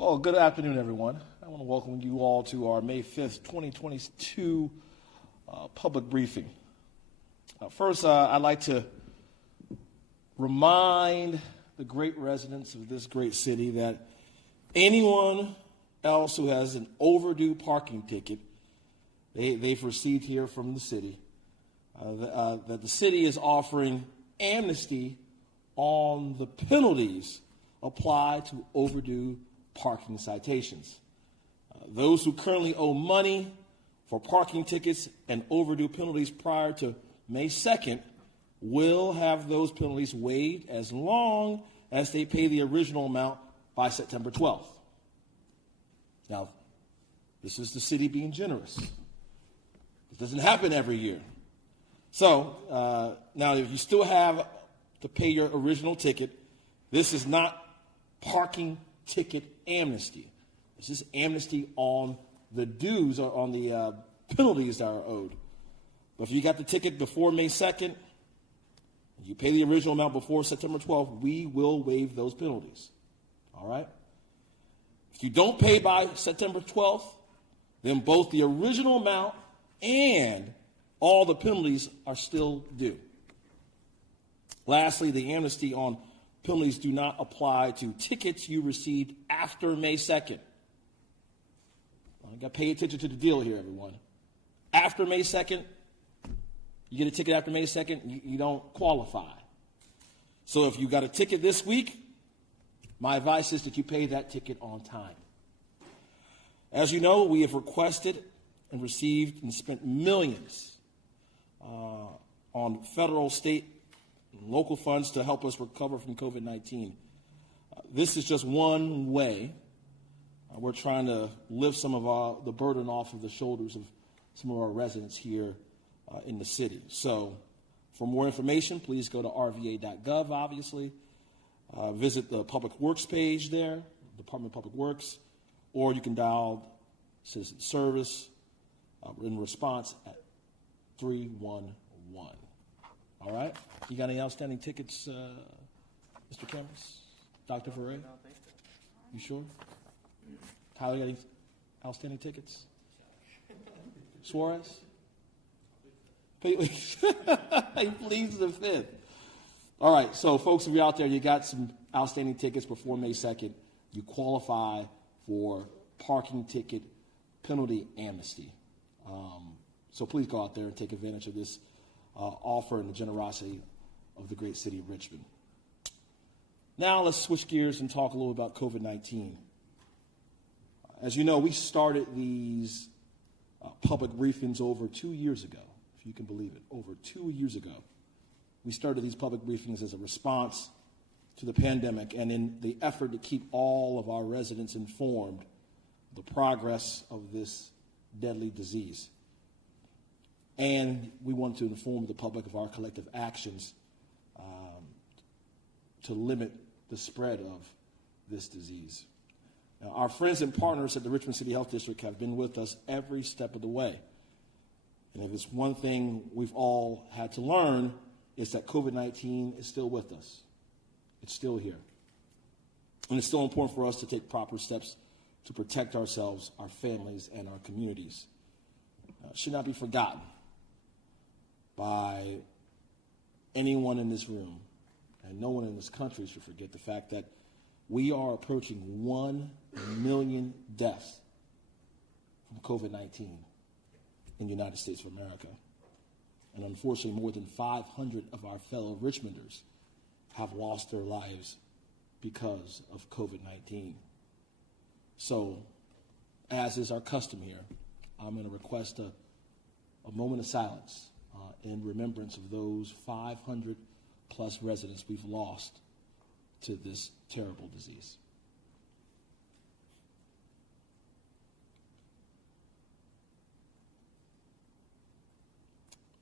Well, good afternoon, everyone. I want to welcome you all to our May 5th, 2022 public briefing. First, I'd like to remind the great residents of this great city that anyone else who has an overdue parking ticket, they've received here from the city, that the city is offering amnesty on the penalties applied to overdue parking citations. Those who currently owe money for parking tickets and overdue penalties prior to May 2nd will have those penalties waived as long as they pay the original amount by September 12th. Now, this is the city being generous. It doesn't happen every year. So, now if you still have to pay your original ticket, this is not parking ticket amnesty. This is amnesty on the dues or on the penalties that are owed. But if you got the ticket before May 2nd, you pay the original amount before September 12th, we will waive those penalties. All right? If you don't pay by September 12th, then both the original amount and all the penalties are still due. Lastly, the amnesty on penalties do not apply to tickets you received after May 2nd. You got to pay attention to the deal here, everyone. After May 2nd, you get a ticket after May 2nd, you don't qualify. So if you got a ticket this week, my advice is that you pay that ticket on time. As you know, we have requested and received and spent millions on federal, state, and local funds to help us recover from COVID-19. This is just one way we're trying to lift some of the burden off of the shoulders of some of our residents here in the city. So for more information, please go to rva.gov, obviously. Visit the Public Works page there, Department of Public Works, or you can dial Citizen Service in response at 311. All right? You got any outstanding tickets, Mr. Cameras? Dr. Ferre? You sure? Tyler, got any outstanding tickets? Suarez? He pleads the fifth. All right, so folks, if you're out there, you got some outstanding tickets before May 2nd, you qualify for parking ticket penalty amnesty. So please go out there and take advantage of this offer and the generosity of the great city of Richmond. Now let's switch gears and talk a little about COVID-19. As you know, we started these public briefings over 2 years ago, if you can believe it, over 2 years ago. We started these public briefings as a response to the pandemic and in the effort to keep all of our residents informed of the progress of this deadly disease. And we wanted to inform the public of our collective actions to limit the spread of this disease. Now, our friends and partners at the Richmond City Health District have been with us every step of the way. And if it's one thing we've all had to learn, it's that COVID-19 is still with us. It's still here. And it's still important for us to take proper steps to protect ourselves, our families, and our communities. It should not be forgotten by anyone in this room, and no one in this country should forget the fact that we are approaching 1 million deaths from COVID-19 in the United States of America. And unfortunately, more than 500 of our fellow Richmonders have lost their lives because of COVID-19. So, as is our custom here, I'm going to request a moment of silence in remembrance of those 500 plus residents we've lost to this terrible disease.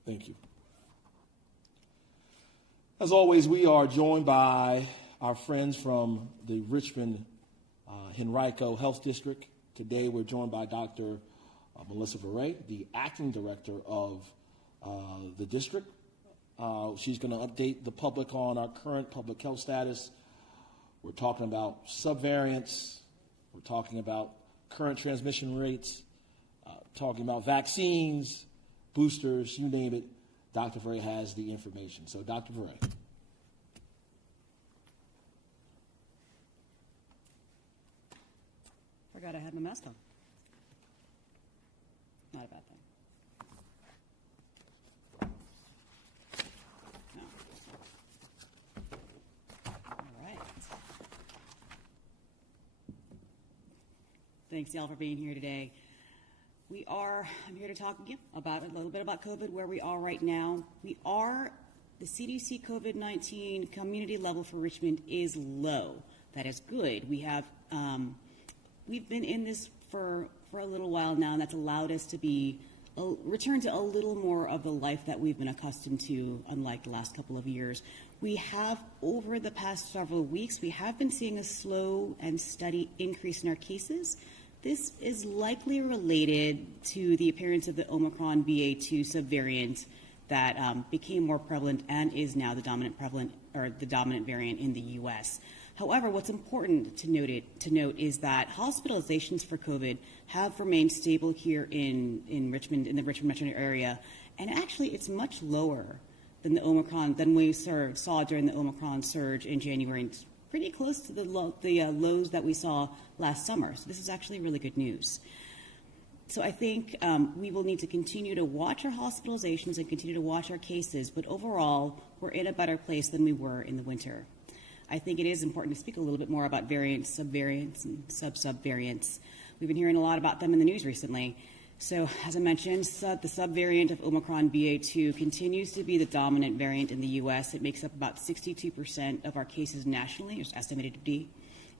Thank you. As always, we are joined by our friends from the Richmond Henrico Health District. Today we're joined by Dr. Melissa Verray, the acting director of the district. She's going to update the public on our current public health status. We're talking about subvariants, We're talking about current transmission rates, talking about vaccines, boosters, you name it. Dr. Vray has the information. So, Dr. Vray. Forgot I had my mask on. Not a bad thing. No. All right. Thanks, y'all, for being here today. I'm here to talk again about a little bit about COVID, where we are right now. The CDC COVID-19 community level for Richmond is low. That is good. We've been in this for a little while now, and that's allowed us to return to a little more of the life that we've been accustomed to, unlike the last couple of years. We have, over the past several weeks, we have been seeing a slow and steady increase in our cases. This is likely related to the appearance of the Omicron BA.2 subvariant that became more prevalent and is now the dominant variant in the U.S. However, what's important to note is that hospitalizations for COVID have remained stable here in Richmond, in the Richmond metro area, and actually it's much lower than we saw during the Omicron surge in January. It's pretty close to the lows that we saw last summer. So this is actually really good news. So I think we will need to continue to watch our hospitalizations and continue to watch our cases, but overall, we're in a better place than we were in the winter. I think it is important to speak a little bit more about variants, subvariants, and sub-subvariants. We've been hearing a lot about them in the news recently. So, as I mentioned, the subvariant of Omicron BA.2 continues to be the dominant variant in the U.S. It makes up about 62% of our cases nationally, it's estimated to be,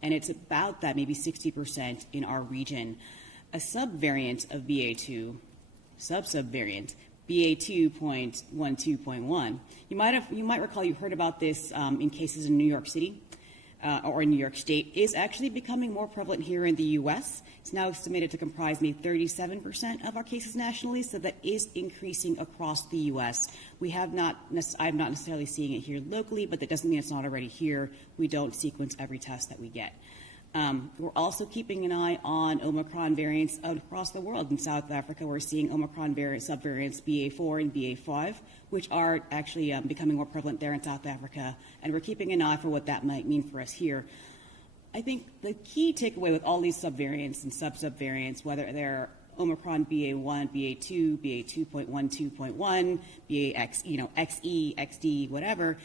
and it's about that, maybe 60% in our region. A subvariant of BA.2, sub-subvariant, BA.2.12.1. You might recall you heard about this in cases in New York City or in New York State, is actually becoming more prevalent here in the U.S. It's now estimated to comprise maybe 37% of our cases nationally, so that is increasing across the U.S. I'm not necessarily seeing it here locally, but that doesn't mean it's not already here. We don't sequence every test that we get. We're also keeping an eye on Omicron variants across the world. In South Africa, we're seeing Omicron subvariants BA4 and BA5, which are actually becoming more prevalent there in South Africa, and we're keeping an eye for what that might mean for us here. I think the key takeaway with all these subvariants and sub-subvariants, whether they're Omicron BA1, BA2, BA2.12.1, BAX, XE, XD, whatever,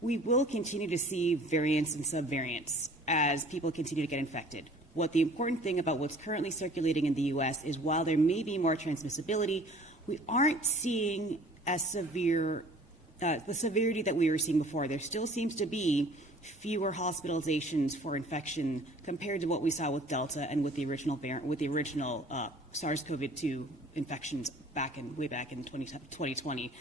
we will continue to see variants and subvariants as people continue to get infected. What the important thing about what's currently circulating in the U.S. is, while there may be more transmissibility, we aren't seeing as severe the severity that we were seeing before. There still seems to be fewer hospitalizations for infection compared to what we saw with Delta and with the original SARS-CoV-2 infections way back in 2020.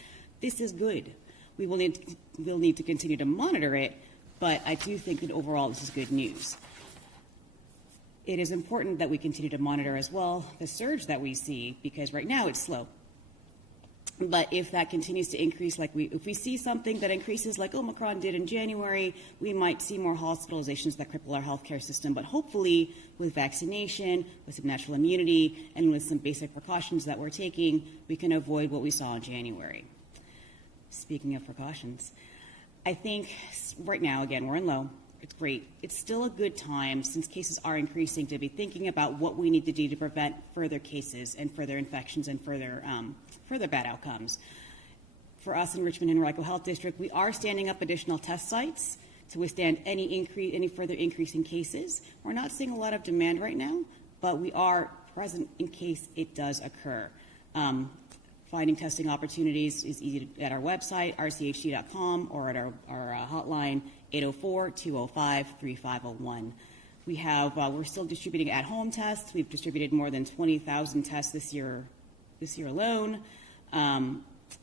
This is good. We'll need to continue to monitor it, but I do think that overall this is good news. It is important that we continue to monitor as well the surge that we see, because right now it's slow. But if that continues to increase, if we see something that increases like Omicron did in January, we might see more hospitalizations that cripple our healthcare system. But hopefully, with vaccination, with some natural immunity, and with some basic precautions that we're taking, we can avoid what we saw in January. Speaking of precautions, I think right now, again, we're in low. It's great. It's still a good time, since cases are increasing, to be thinking about what we need to do to prevent further cases and further infections and further bad outcomes. For us in Richmond and Henrico Health District, we are standing up additional test sites to withstand any further increase in cases. We're not seeing a lot of demand right now, but we are present in case it does occur. Finding testing opportunities is easy at our website, rchd.com, or at our hotline, 804-205-3501. We're still distributing at-home tests. We've distributed more than 20,000 tests this year alone.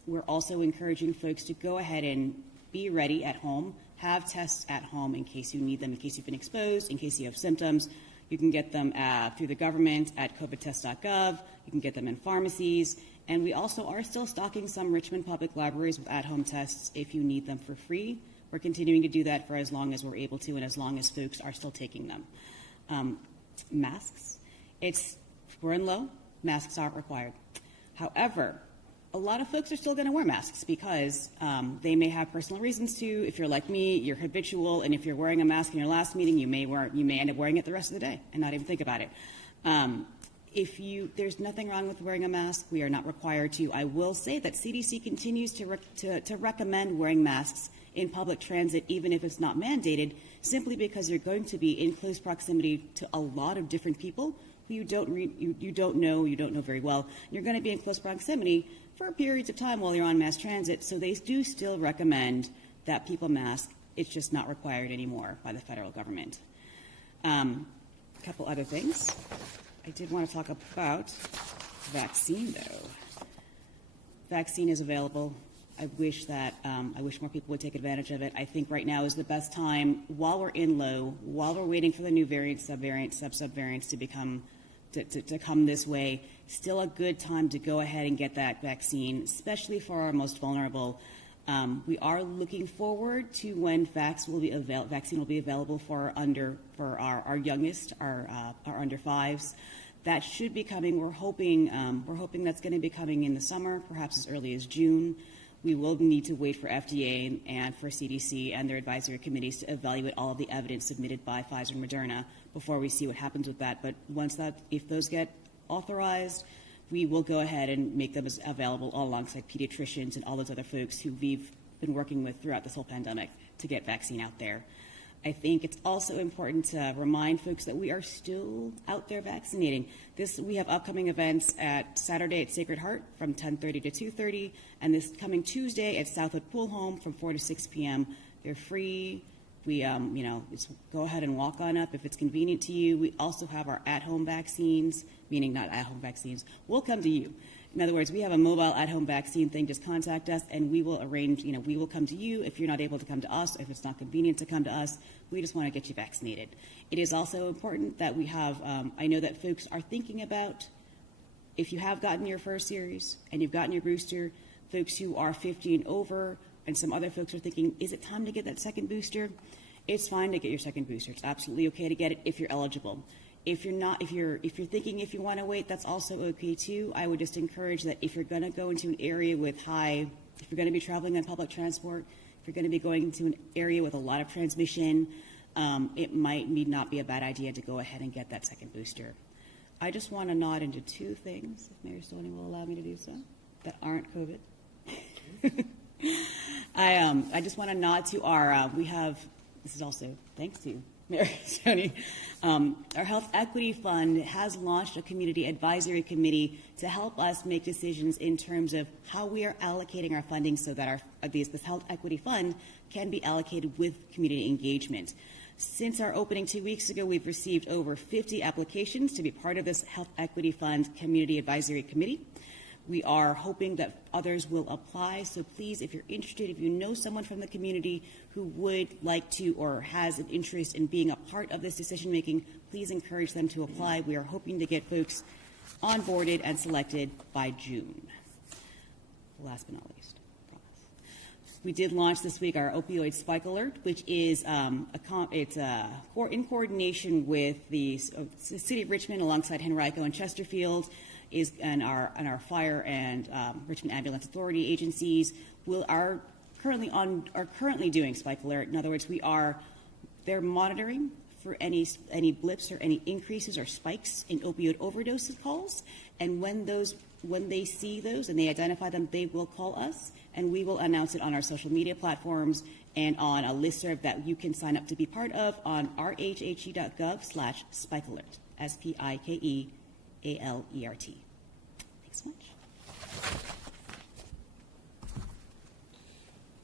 We're also encouraging folks to go ahead and be ready at home, have tests at home in case you need them, in case you've been exposed, in case you have symptoms. You can get them through the government at covidtest.gov. You can get them in pharmacies. And we also are still stocking some Richmond public libraries with at-home tests if you need them for free. We're continuing to do that for as long as we're able to, and as long as folks are still taking them. masks. We're in low, masks aren't required. However, a lot of folks are still going to wear masks because they may have personal reasons to. If you're like me, you're habitual, and if you're wearing a mask in your last meeting, you may end up wearing it the rest of the day and not even think about it. There's nothing wrong with wearing a mask. We are not required to. I will say that CDC continues to recommend wearing masks in public transit, even if it's not mandated, simply because you're going to be in close proximity to a lot of different people who you don't know very well. You're going to be in close proximity for periods of time while you're on mass transit, so they do still recommend that people mask. It's just not required anymore by the federal government. A couple other things. I did want to talk about vaccine, though. Vaccine is available. I wish more people would take advantage of it. I think right now is the best time, while we're in low, while we're waiting for the new variants, subvariants, sub-subvariants to come this way. Still a good time to go ahead and get that vaccine, especially for our most vulnerable. We are looking forward to when vaccine will be available for our youngest, our under fives. That should be coming. We're hoping that's going to be coming in the summer, perhaps as early as June. We will need to wait for FDA and for CDC and their advisory committees to evaluate all of the evidence submitted by Pfizer and Moderna before we see what happens with that. But if those get authorized, we will go ahead and make them available alongside pediatricians and all those other folks who we've been working with throughout this whole pandemic to get vaccine out there. I think it's also important to remind folks that we are still out there vaccinating. We have upcoming events at Saturday at Sacred Heart from 10:30 to 2:30, and this coming Tuesday at Southwood Pool Home from 4 to 6 p.m. They're free. We, just go ahead and walk on up if it's convenient to you. We also have our at-home vaccines, meaning not at-home vaccines. We'll come to you. In other words, we have a mobile at-home vaccine thing. Just contact us, and we will arrange, we will come to you if you're not able to come to us, if it's not convenient to come to us. We just want to get you vaccinated. It is also important that we have, I know that folks are thinking about, if you have gotten your first series and you've gotten your booster, folks who are 50 and over, and some other folks are thinking, is it time to get that second booster? It's fine to get your second booster. It's absolutely okay to get it if you're eligible. If you're not, if you're thinking if you want to wait, that's also okay too. I would just encourage that if you're going to go into an area with if you're going to be traveling on public transport, if you're going to be going into an area with a lot of transmission, it might not be a bad idea to go ahead and get that second booster. I just want to nod into two things, if Mayor Stoney will allow me to do so, that aren't COVID. I just want to nod to this is also thanks to Mayor Stoney. Our Health Equity Fund has launched a community advisory committee to help us make decisions in terms of how we are allocating our funding so that this Health Equity Fund can be allocated with community engagement. Since our opening 2 weeks ago, we've received over 50 applications to be part of this Health Equity Fund Community Advisory Committee. We are hoping that others will apply, so please, if you're interested, if you know someone from the community who would like to or has an interest in being a part of this decision-making, please encourage them to apply. We are hoping to get folks onboarded and selected by June. Last but not least, I promise. We did launch this week our Opioid Spike Alert, which is in coordination with the City of Richmond alongside Henrico and Chesterfield, and our fire and Richmond Ambulance Authority agencies are currently doing Spike Alert. In other words, they're monitoring for any blips or any increases or spikes in opioid overdose calls, and when they see those and they identify them, they will call us, and we will announce it on our social media platforms and on a listserv that you can sign up to be part of on rhhe.gov/spikealert, SPIKEALERT. Thanks so much.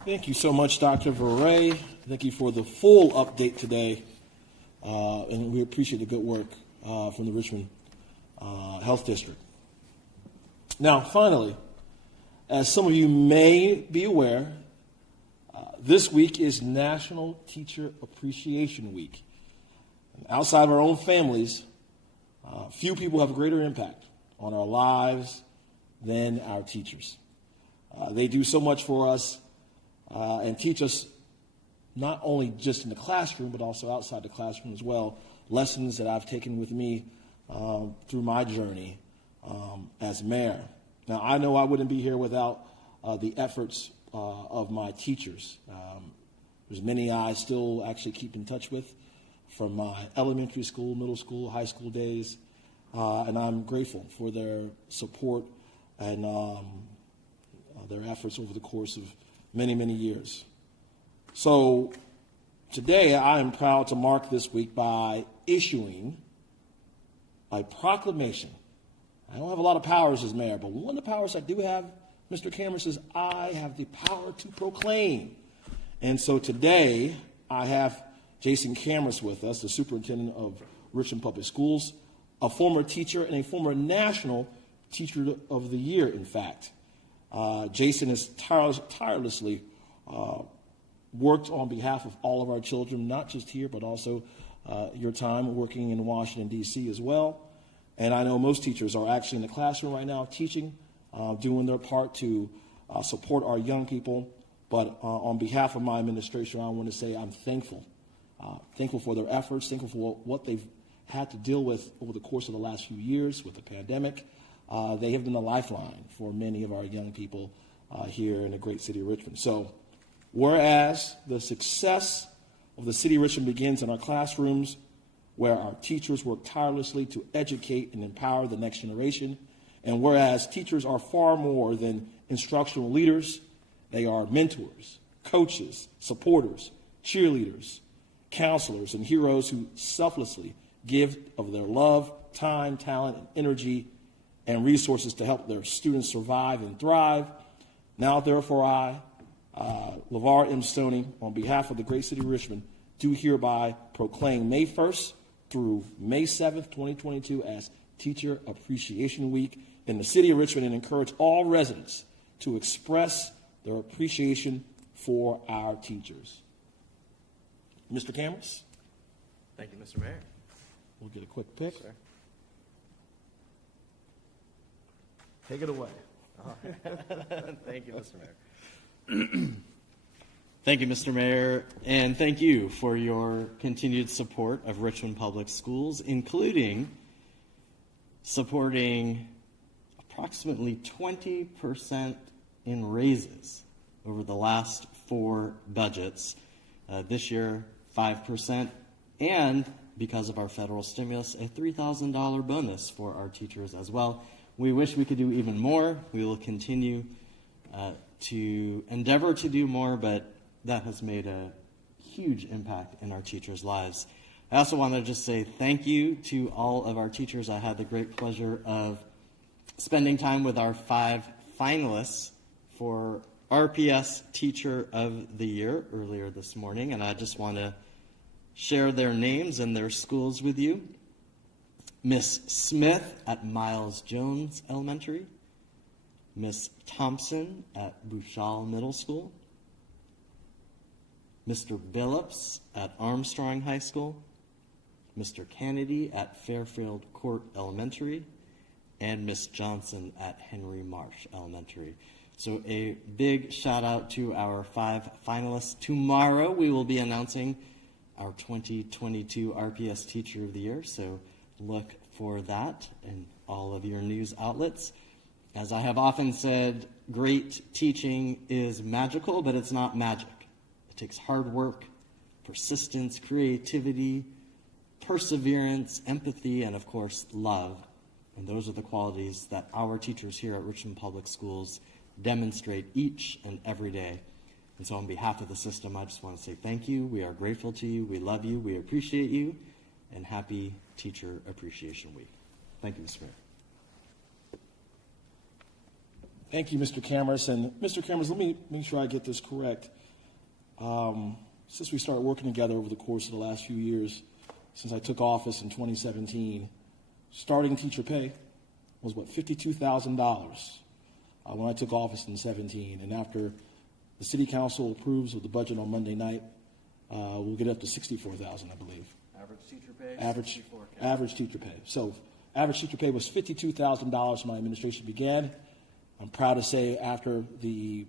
Thank you so much, Dr. Verray. Thank you for the full update today, and we appreciate the good work from the Richmond Health District. Now, finally, as some of you may be aware, this week is National Teacher Appreciation Week. And outside of our own families, few people have a greater impact on our lives than our teachers. They do so much for us and teach us not only just in the classroom, but also outside the classroom as well. lessons that I've taken with me through my journey as mayor. Now, I know I wouldn't be here without the efforts of my teachers. There's many I still actually keep in touch with from my elementary school, middle school, high school days, and I'm grateful for their support and their efforts over the course of many, many years. So today I am proud to mark this week by issuing a proclamation. I don't have a lot of powers as mayor, but one of the powers I do have, Mr. Cameron, says I have the power to proclaim. And so today I have Jason Cameron with us, the superintendent of Richmond Public Schools, a former teacher and a former national teacher of the year, in fact. Jason has tirelessly worked on behalf of all of our children, not just here, but also your time working in Washington, D.C. as well. And I know most teachers are actually in the classroom right now teaching, doing their part to support our young people. But on behalf of my administration, I want to say I'm thankful. Thankful for their efforts, thankful for what they've had to deal with over the course of the last few years with the pandemic. They have been a lifeline for many of our young people here in the great city of Richmond. So, whereas the success of the city of Richmond begins in our classrooms, where our teachers work tirelessly to educate and empower the next generation, and whereas teachers are far more than instructional leaders, they are mentors, coaches, supporters, cheerleaders, counselors, and heroes who selflessly give of their love, time, talent, and energy and resources to help their students survive and thrive. Now, therefore, I, LeVar M. Stoney, on behalf of the great city of Richmond, do hereby proclaim May 1st through May 7th, 2022 as Teacher Appreciation Week in the city of Richmond and encourage all residents to express their appreciation for our teachers. Mr. Cameras? Thank you, Mr. Mayor. We'll get a quick pic. Sure. Take it away. Thank you, Mr. Mayor. Thank you, Mr. Mayor, and thank you for your continued support of Richmond Public Schools, including supporting approximately 20% in raises over the last 4 budgets. This year, 5%, and because of our federal stimulus, a $3,000 bonus for our teachers as well. We wish we could do even more. We will continue to endeavor to do more, but that has made a huge impact in our teachers' lives. I also want to just say thank you to all of our teachers. I had the great pleasure of spending time with our 5 finalists for RPS Teacher of the Year earlier this morning, and I just want to share their names and their schools with you. Miss Smith at Miles Jones Elementary, Miss Thompson at Bouchal Middle School, Mr. Billups at Armstrong High School, Mr. Kennedy at Fairfield Court Elementary, and Miss Johnson at Henry Marsh Elementary. So a big shout out to our 5 finalists. Tomorrow we will be announcing our 2022 RPS Teacher of the Year, so look for that in all of your news outlets. As I have often said, great teaching is magical, but it's not magic. It takes hard work, persistence, creativity, perseverance, empathy, and of course, love. And those are the qualities that our teachers here at Richmond Public Schools demonstrate each and every day. And so on behalf of the system, I just want to say thank you. We are grateful to you. We love you. We appreciate you. And happy Teacher Appreciation Week. Thank you, Mr. Mayor. Thank you, Mr. Cameras. And Mr. Cameras, let me make sure I get this correct. Since we started working together over the course of the last few years, since I took office in 2017, starting teacher pay was, $52,000 when I took office in 2017. And after the City Council approves of the budget on Monday night, we'll get up to $64,000, I believe. Average teacher pay? Average teacher pay. So average teacher pay was $52,000 when my administration began. I'm proud to say after the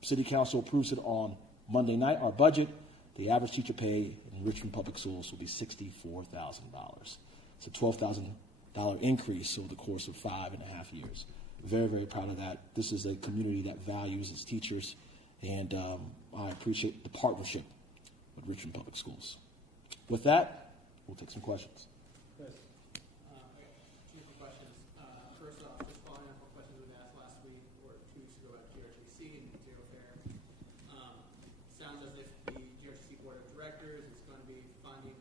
City Council approves it on Monday night, our budget, the average teacher pay in in Richmond Public Schools will be $64,000. It's a $12,000 increase over the course of 5.5 years. Very, very proud of that. This is a community that values its teachers, and I appreciate the partnership with Richmond Public Schools. With that, we'll take some questions. Chris, I got two different questions. First off, just following up on questions we asked last week or 2 weeks ago about GRTC and zero fare. Sounds as if the GRTC Board of Directors is going to be funding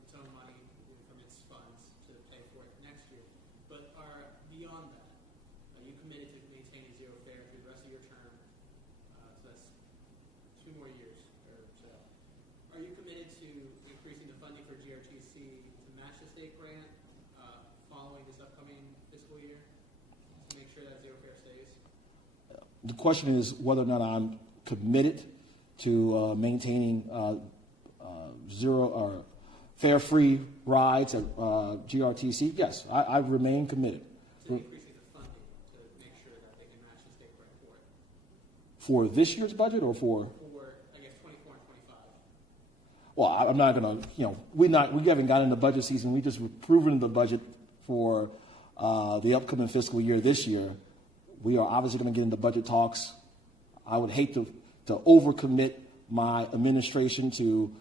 its own money from its funds to pay for it next year. But beyond that, are you committed to maintaining zero fare through the rest of your term? So that's 2 more years or so. Are you committed to increasing the funding for GRTC to match the state grant following this upcoming fiscal year to make sure that zero fare stays? The question is whether or not I'm committed to maintaining zero or fare-free rides at GRTC. Yes, I remain committed. To increasing the funding to make sure that they can match the state grant for it. For this year's budget or for? For, I guess, 24 and 25. Well, I'm not going to, we haven't gotten into budget season. We just approving the budget for the upcoming fiscal year this year. We are obviously going to get into budget talks. I would hate to overcommit my administration to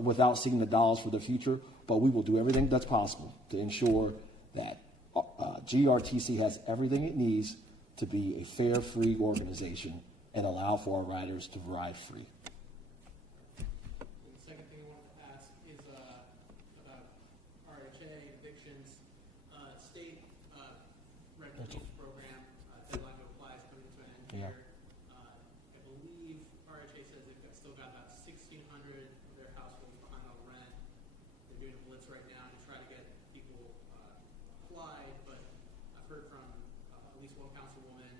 without seeing the dollars for the future, but we will do everything that's possible to ensure that GRTC has everything it needs to be a fare-free organization and allow for our riders to ride free. The second thing I wanted to ask is about RHA, evictions, state rent relief program, deadline to apply is coming to an end Yeah. here. I believe RHA says they've still got about 1,600 of their households behind on rent. They're doing a blitz right now to try to get people applied, but I've heard from at least one councilwoman,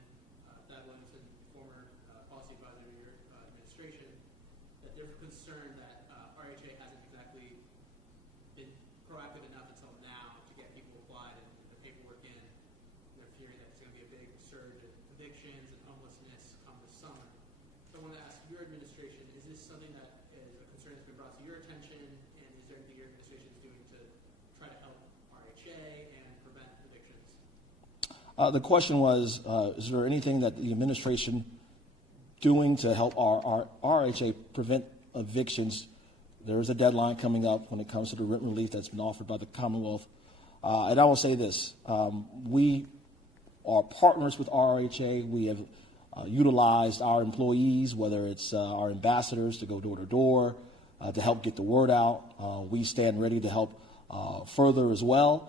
Thad Williamson, former policy advisor to your administration, that they're concerned that RHA hasn't exactly been proactive enough until now to get people applied and the paperwork in. They're fearing that it's going to be a big surge in evictions and homelessness come this summer. So I want to ask your administration, is this something that is a concern that's been brought to your attention, and is there anything your administration is doing to try to help RHA and prevent evictions? The question was, is there anything that the administration doing to help our RHA prevent evictions? There is a deadline coming up when it comes to the rent relief that's been offered by the Commonwealth. And I will say this, we are partners with RHA. We have utilized our employees, whether it's our ambassadors to go door to door to help get the word out. We stand ready to help further as well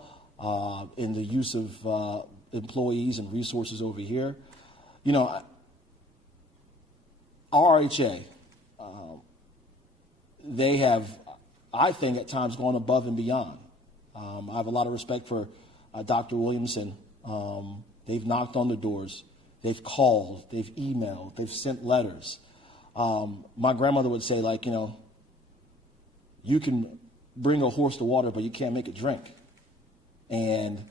in the use of employees and resources over here. You know, RHA, they have, I think, at times gone above and beyond. I have a lot of respect for Dr. Williamson. They've knocked on the doors. They've called. They've emailed. They've sent letters. My grandmother would say, like, you know, you can bring a horse to water, but you can't make it drink. And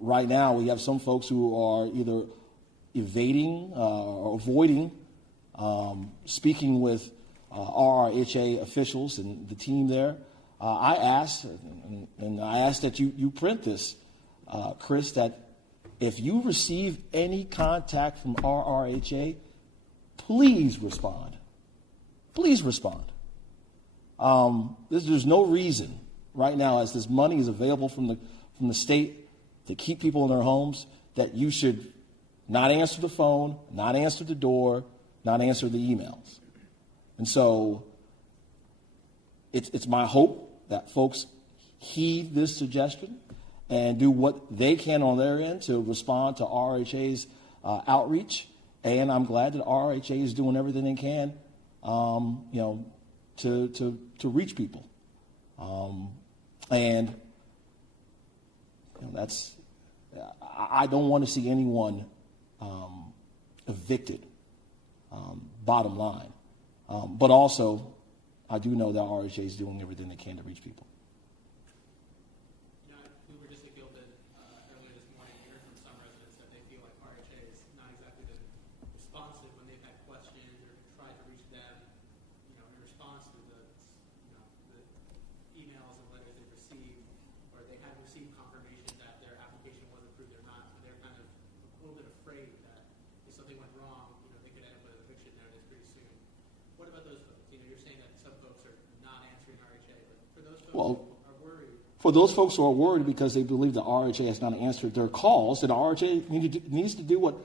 right now we have some folks who are either evading or avoiding speaking with RRHA officials and the team there. I asked, and I asked that you print this, Chris, that if you receive any contact from RRHA, please respond. Please respond. There's no reason right now, as this money is available from the state to keep people in their homes, that you should not answer the phone, not answer the door, not answer the emails. And so it's my hope that folks heed this suggestion and do what they can on their end to respond to RHA's outreach. And I'm glad that RHA is doing everything they can, to reach people. And that's, I don't want to see anyone evicted, bottom line. But also, I do know that RHA is doing everything they can to reach people. You know, we were just fielded earlier this morning. We heard from some residents that they feel like RHA is not exactly been responsive when they've had questions or tried to reach them, in response to the Well, are worried. for those folks who are worried because they believe the RHA has not answered their calls, then the RHA needs to do what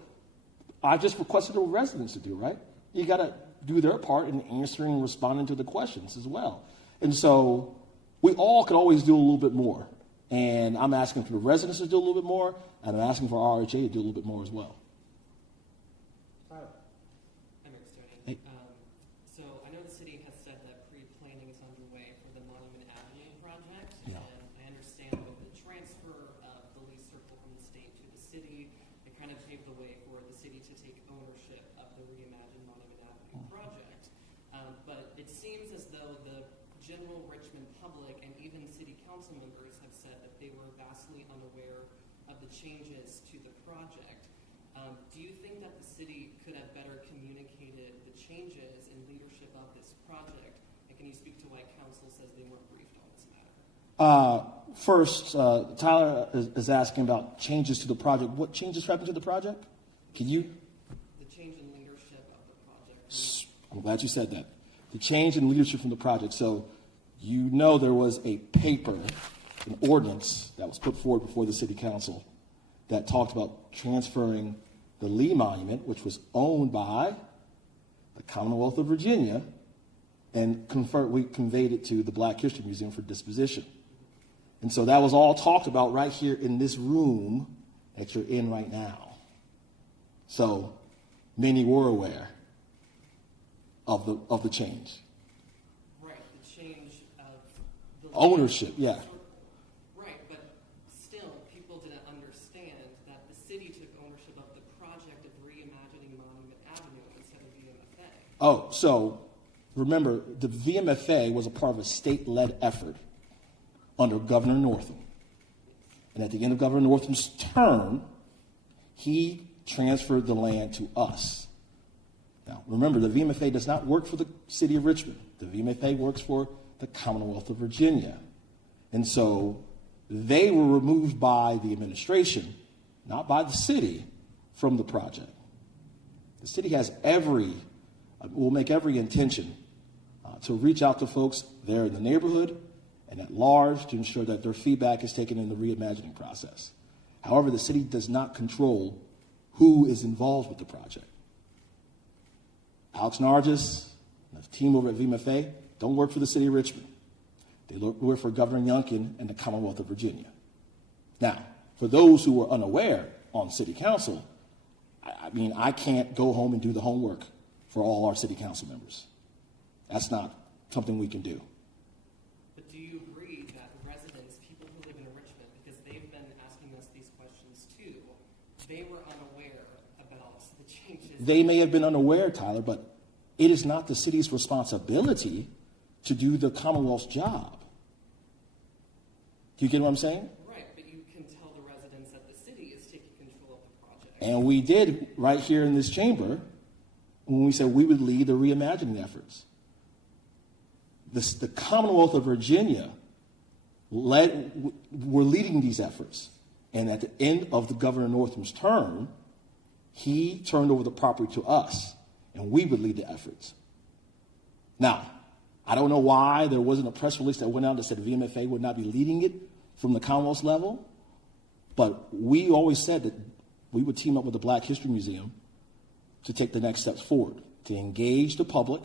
I just requested the residents to do, right? You got to do their part in answering and responding to the questions as well. And so we all could always do a little bit more. And I'm asking for the residents to do a little bit more, and I'm asking for RHA to do a little bit more as well. I'm Eric Stoney. Hey. So I know the city has said that pre-planning is underway for the Monument Avenue project. Yeah. And I understand with the transfer of the lease circle from the state to the city, it kind of paved the way for the city to take ownership of the reimagined Monument Avenue project. But it seems as though the general Richmond public and even city council members have said that they were vastly unaware of the changes to the project. Do you think that the city could have better communicated the changes in leadership of this project? And can you speak to why council says they weren't briefed on this matter? First, Tyler is asking about changes to the project. What changes happened to the project? Can you? The change in leadership of the project. I'm glad you said that. The change in leadership from the project. So you know there was a paper, an ordinance that was put forward before the city council that talked about transferring the Lee Monument, which was owned by the Commonwealth of Virginia, and we conveyed it to the Black History Museum for disposition. And so that was all talked about right here in this room that you're in right now. So many were aware of the change. Right, the change of the Ownership, yeah. Right, but still, people didn't understand that the city took ownership of the project of reimagining Monument Avenue instead of VMFA. Oh, so remember, the VMFA was a part of a state-led effort under Governor Northam. And at the end of Governor Northam's term, he transferred the land to us. Now, remember, the VMFA does not work for the city of Richmond. The VMFA works for the Commonwealth of Virginia. And so they were removed by the administration, not by the city, from the project. The city has will make every intention to reach out to folks there in the neighborhood and at large to ensure that their feedback is taken in the reimagining process. However, the city does not control who is involved with the project. Alex Nargis and the team over at VMFA don't work for the city of Richmond. They work for Governor Youngkin and the Commonwealth of Virginia. Now, for those who were unaware on city council, I can't go home and do the homework for all our city council members. That's not something we can do. But do you agree that residents, people who live in Richmond, because they've been asking us these questions too, they were unaware about the changes? They may have been unaware, Tyler, but it is not the city's responsibility to do the Commonwealth's job. Do you get what I'm saying? Right, but you can tell the residents that the city is taking control of the project. And we did right here in this chamber when we said we would lead the reimagining efforts. The Commonwealth of Virginia were leading these efforts. And at the end of the Governor Northam's term, he turned over the property to us, and we would lead the efforts. Now, I don't know why there wasn't a press release that went out that said VMFA would not be leading it from the Commonwealth's level, but we always said that we would team up with the Black History Museum to take the next steps forward, to engage the public,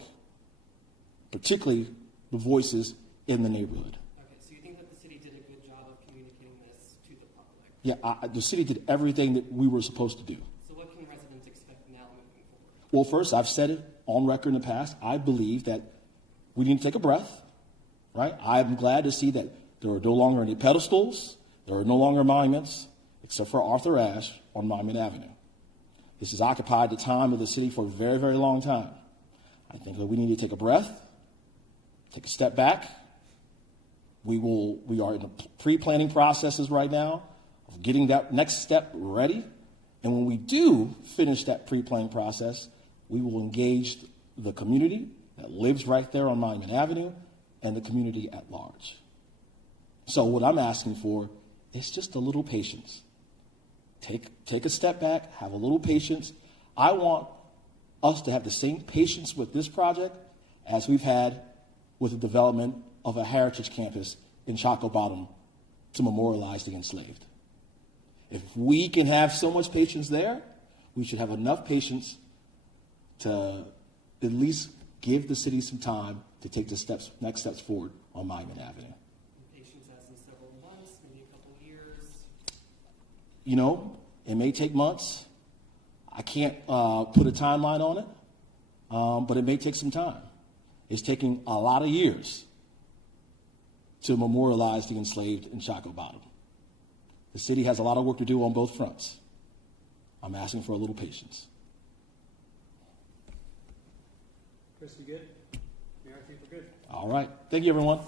particularly the voices in the neighborhood. Okay, so you think that the city did a good job of communicating this to the public? Yeah, the city did everything that we were supposed to do. So what can residents expect now moving forward? Well, first, I've said it on record in the past. I believe that we need to take a breath, right? I'm glad to see that there are no longer any pedestals. There are no longer monuments, except for Arthur Ashe on Monument Avenue. This has occupied the time of the city for a very, very long time. I think that we need to take a breath, take a step back. We are in the pre-planning processes right now of getting that next step ready. And when we do finish that pre-planning process, we will engage the community that lives right there on Monument Avenue and the community at large. So what I'm asking for is just a little patience. Take a step back, have a little patience. I want us to have the same patience with this project as we've had with the development of a heritage campus in Chaco Bottom to memorialize the enslaved. If we can have so much patience there, we should have enough patience to at least give the city some time to take the next steps forward on Monument Avenue. Patients as in several months, maybe a couple years. You know, it may take months. I can't put a timeline on it, but it may take some time. It's taking a lot of years to memorialize the enslaved in Chaco Bottom. The city has a lot of work to do on both fronts. I'm asking for a little patience. Chris, you good? Mayor, I think we're good. All right. Thank you, everyone.